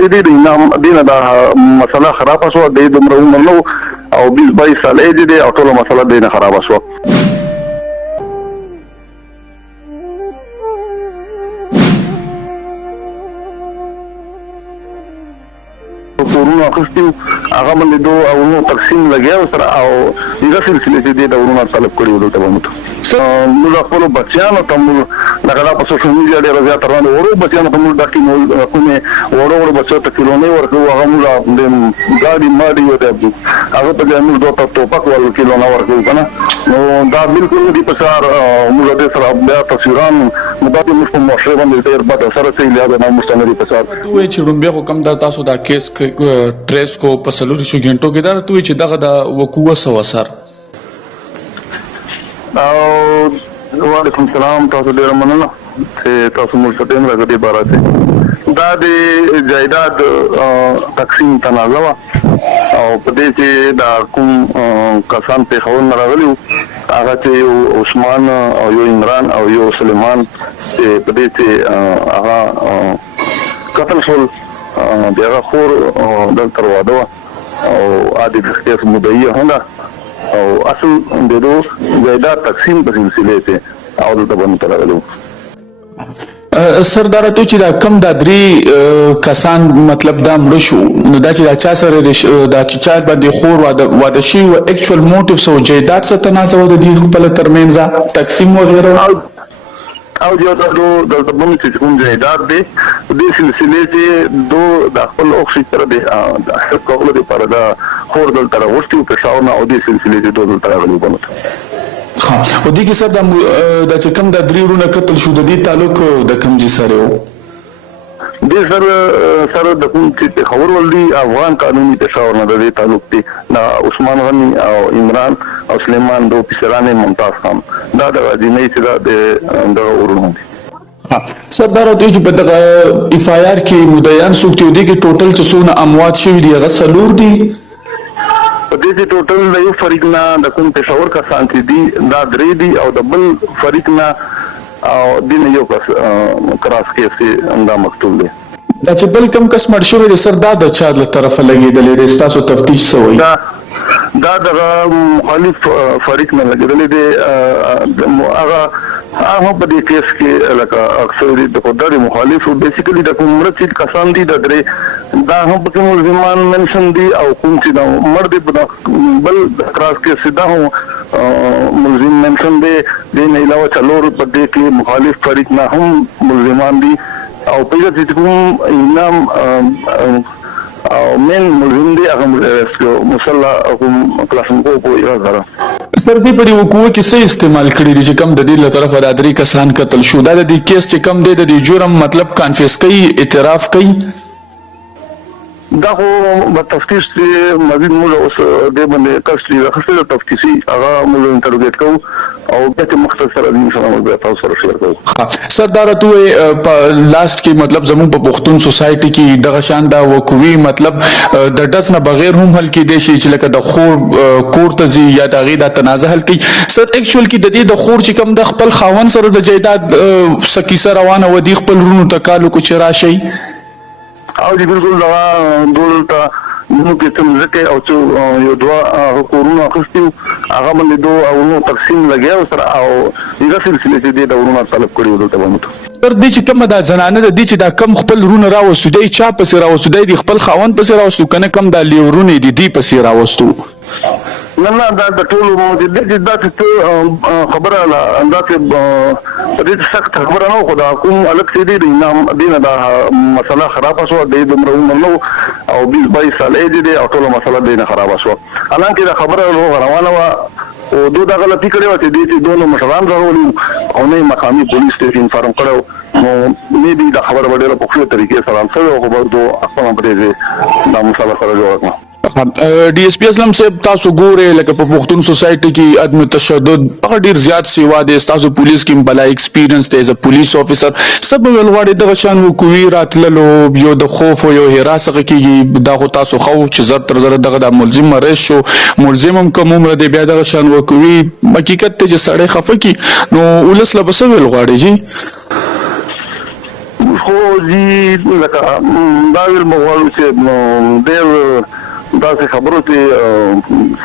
دې دینه دا مسله خرابه شو د دومره عمر نو او 20-22 سال دې او ټول مسله دینه خرابه شو. کورونه اخیستي هغه باندې دو او نو تقسیم لګیا سره او دغه سلسله چې د ورونو طلب کړی ودلته ومته نو خپل بچیانو ته موږ لکه په سوشل میډیا ډېر زیات روانو ورو بچیانو ته موږ داخلي نو کومه ورو بچو ته کیلونه ورکو هغه موږ د ګاډي ماډي وته هغه په دې موږ دوه ټوپک ول کیلونه ورکو کنه نو دا بالکل دې په سر موږ د سره بیا تصویران مدته موږ په مؤشر باندې ډېر بد سره سي له نو مستمري په سر دوی چې رومبه حکم د تاسو دا کیس ټریس کو په سلور شو غنټو کې دا دوی چې دغه د وقوع سو اثر وعلیکم السلام تاسو ډیر مننه چې تاسو موږ ته هم راغلي بارات دا د جایداد تقسیم تنازع او په دې چې دا کوم کسان په خول راغلي هغه چې عثمان او یو عمران او یو سلیمان په دې چې هغه قتل شول دغه خور د ترواده او عادي د مدعي هنده او اصل د دوه جایداد تقسیم په سلسله کې او د باندې ترغلو سردار ته چې دا کم د درې کسان مطلب دا مړ شو نو دا چې دا چا سره دا چې چا باندې خور واده شي او اکچوال موټیو سو جایداد څخه تنازع د دې خپل ترمنځ تقسیم وغیرہ او جو د تبم چې کوم جایداد دی د سلسله چې دو د خپل اوخشي تر دی د خپل د پر دا خور دل تر ورستي په شاو نه او د سلسله چې دو تر غلو بنت ها او دې کې سره د چې کوم د دریورونه قتل شو د دې تعلق د کوم جي سره و دې سره د کوم چې خبر ولدي افغان قانوني پېښور نه د تعلق دی دا عثمان غني او عمران او سلیمان دو پسرانه ممتاز خان دا د دیني چې د ورونو دي سردار دوی چې په دغه اف آی آر کې مدعیان څوک دي کې ټوټل څونه اموات شوي دي هغه څلور دي په دې چې ټوټل د یو فریق نه د کوم پېښور کسان چې دي دا درې دي او د بل فریق نه او دین یو کس کراس کې دا مکتوب دی دا چې بل کم کس مړ شوی دی سردار د چا له طرفه لګېدلې دی ستاسو تفتیش سوی دا د مخالف فریق نه لګېدلې دی هغه په دې کیس کې لکه اکثر د قدرت مخالف بیسیکلی د کوم مرچ کسان دي د درې دا هم په ملزمان منشن دي او کوم چې د مرد بل کراس کې سیده هم ملزم منشن دي د نه علاوه څلور په دې کې مخالف فریق نه هم ملزمان دي او په دې چې کوم انعام او من ملزم دي هغه مصلا کوم کلاسنکو په یو ځای پر دې په وقوع کې څه استعمال کړی دي چې کم د دې له طرفه د درې کسان قتل شو دا د دې کیس چې کم دی د جرم مطلب کانفیس کوي اعتراف کوي دا خو په تفتیش کې مزید موږ اوس د باندې کسلی راخصه تفتیشي هغه موږ انټروګیټ کوو او به مختصر دي انشاءالله موږ تاسو سره شیر کوو سردار ته په لاست کې مطلب زموږ په پښتون سوسایټي کې دغه شان دا وقوعي مطلب د ډس نه بغیر هم حل کېدی شي چې لکه د خور کور ته زی یا د غي د تنازع حل کوي سر اکچوال کې د دې د خور چې کم د خپل خاون سره د جایداد سکیسه روانه و دي خپل رونو تکالو کو چر راشي او دې بالکل دا دولت نو کې څنګه او چې یو دوا کورونه اخیستي هغه باندې دو او نو تقسیم لګیا سره او دغه سلسله چې د ورونو طلب کړی ودلته ومته تر دې چې کوم د زنانه د دې چې دا کم خپل رونه راوستو دی چا پسې راوستو دی خپل خاون پسې راوستو کنه کم د لیورونه دي پسې راوستو نه دا د ټول موجود دي دا چې خبره اندازه دې سخت خبره نه خدا کوم الګ سي دي دینه دا مسله خرابه شو د دومره عمر نو او 20-22 سال دي او ټول مسله دینه خرابه شو الانکه دا خبره روانه و او دوه دا غلطي کړې و چې دې دوه مشران راولي او نه مقامي پولیس ته انفارم کړو نو مې دې دا خبره وړه په خپل طریقې سره سره خو به دوه خپل پرې دا مسله سره جوړ کړم D S P اسلام صاحب تاسو ګوره لکه په پښتون سوسایټي کې عدم تشدد هغه ډیر زیات سیوا دي تاسو پولیس کې بلا ایکسپیرینس دی ایز ا پولیس افیسر سب ولغړې د شان وکوي راتللو یو د خوف او یو هراس کېږي دا خو تاسو خو چې زر تر زر دغه د ملزم مرش شو ملزم هم کوم عمر دی بیا د شان وکوي حقیقت ته چې سړی خفه کی نو ولس لا بس ولغړې جی خو جی لکه دا ویل مغواړو چې ډېر داسې خبرو کې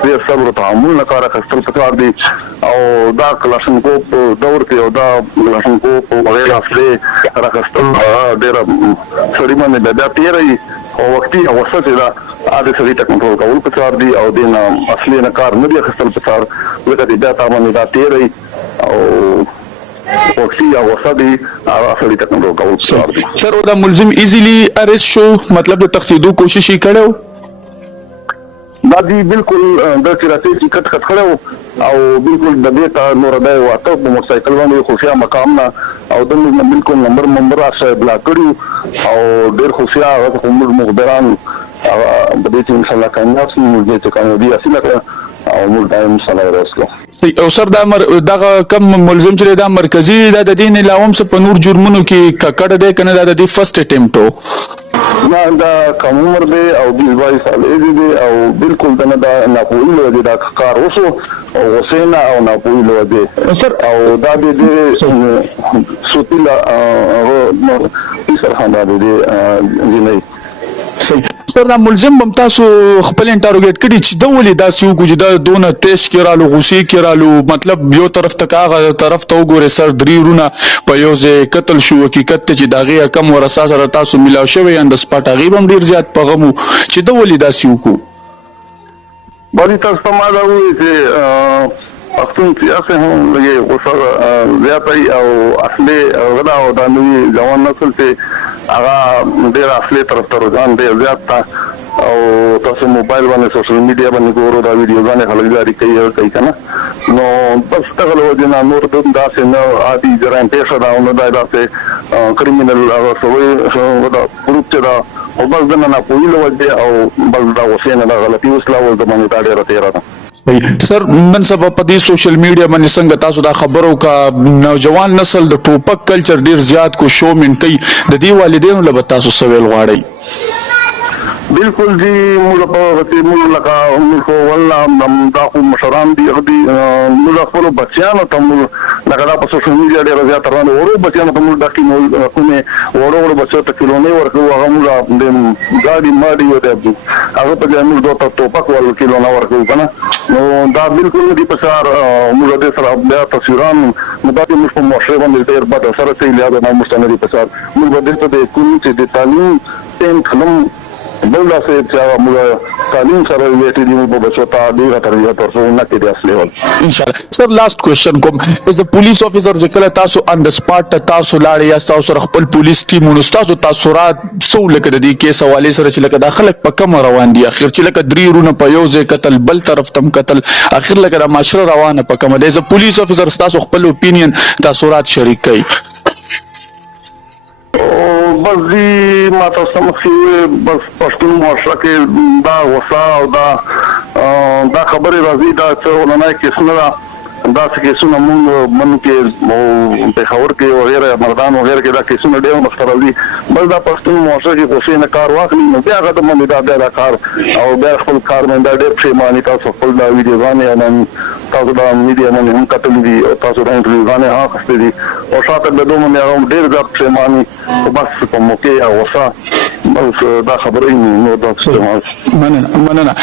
ډېر صبر او تحمل نه کار اخیستل پکار دي او دا کلاشینکوف په دور کې او دا کلاشینکوف او غیر اصلي راخیستل ډېره سړي باندې بیا تېروي او وختي غوسه چې دا د سړي ته کنټرول کول پکار دي او د اصلي نه کار نه دی اخیستل پکار ځکه چې بیا تا باندې دا تېروي او وختي غوسه دي سړي ته کنټرول کول پکار دي. سر دا ملزم ایزیلی اریسټ شو مطلب د تښتېدو کوشش یې کړی دا دی بالکل د چیرته چې کټ کړو او بالکل د دې ته نور دای واته په موټر سایکل باندې خوشیا مقام نه او د بالکل نمبر اسه بلا کړو او ډېر خوشیا کوم مخبران د دې چې ان شاء الله کامیاب شي موږ چې کامیابی حاصل کړو او موږ دایم سلام راوستو. او سر دا کم ملزم چې دا مرکزی دا د دین علاوه څه په نور جرمونو کې ککړ دی کنه دا د فرست اټیمپټ نه دا کم عمر دی او 22 سال دی او بالکل دا نه پوهیږي لوي دا کار وشو او حسین او نه پوهیږي لوي سر او دا دې سوتیلا سر خان دې نه سر دا ملزم بم تاسو خپل انټروګیټ کړي چې د ولې دا سیو کو چې دا دونه تیش کړهلو غوسی کړهلو مطلب یو طرف ته کاغه طرف ته وګوره سر دریرونه په یو ځای قتل شو حقیقت ته چې داغه کم ورسا سره تاسو ملاو شوی اند سپاټ غیب هم ډیر زیات پغمو چې د ولې دا سیو کو باندې تاسو ما دا وایي چې اصلا سیاسه هم لګي غوسه زیاتای او اصلي غدا او د نوې ځوان نسل ته هغه ډېر اصلي طرف ته رجحان ډېر زیات تا او تاسو موبایل باندې سوشل میډیا باندې ګورو دا ویډیوګانې خلک جاری کوي کنه نو بس تغلو جنا نور د داسې نو عادي جرایم پیښه دا نو دا داسې کریمینل سوي دا ګروپ ته دا او بس دنه نه پوهیلو وځي او بس دا وسینه دا غلطي وسلا ول د باندې دا ډېر تیرا ده. سر نن سبا په دې سوشل میډیا باندې څنګه تاسو دا خبرو کا نوجوان نسل د ټوپک کلچر ډیر زیات کو شو من کوي د دې والدینو له تاسو سوال غواړي بالکل جی موږ په وخت موږ لکه موږ والله دا خو مشران دي موږ خپل بچیانو ته موږ لکه دا په سوشل میډیا ډېر زیات روان ورو بچیانو ته موږ دکې نو کومه ورو بچو ته کیلونې ورکو هغه موږ د ګاډي ماډي ودی هغه په ځای موږ دوه ټوپک ورکو کیلونه ورکو کنه نو دا بالکل دي په سر موږ د سره بیا تصویران مدته موږ په معاشره باندې ډېر بد اثر کوي لاره نه مستند په سر موږ د دې ته کوم چې د تعلیم تم کلم بولا سے موږ تعلیم سره ریلیټډ یو په بچو ته ډیره تربیه ترڅو نه کې د اصلي ول ان شاء الله. سر لاست کوېشن کوم از ا پولیس افیسر چې کله تاسو ان د سپاټ تاسو لاړ یا تاسو سره خپل پولیس ټیم ونستاسو تاثرات سو لکه د دې کیس حواله سره چې لکه داخله په کم روان دي اخر چې لکه درې رونه په یو ځای قتل بل طرف تم قتل اخر لکه د معاشره روانه په کم د پولیس افیسر تاسو خپل اپینین تاثرات شریک کړئ بس دی ما تاسو مخې بس پښتون معاشره کې دا غوسه او دا خبره راځي دا څه ولنه کې سره دا څه کیسونه مونږ من کې او په خبر کې وغیرہ مردان وغیرہ کې دا کیسونه ډېر مستر دي بل دا پښتون معاشره کې غوسه نه کار واخلي نو بیا هغه د باندې دا کار او بیا خپل کار باندې ډېر پښیماني تاسو خپل دا ویډیوګانې نن تاسو دا میډیا باندې هم کتل دي او تاسو دا انټرویوګانې هم اخیستې دي او شاته د دوه باندې ډېر زیات پښیماني او بس په موقع او غوسه بس دا خبرې نو دا څه مننه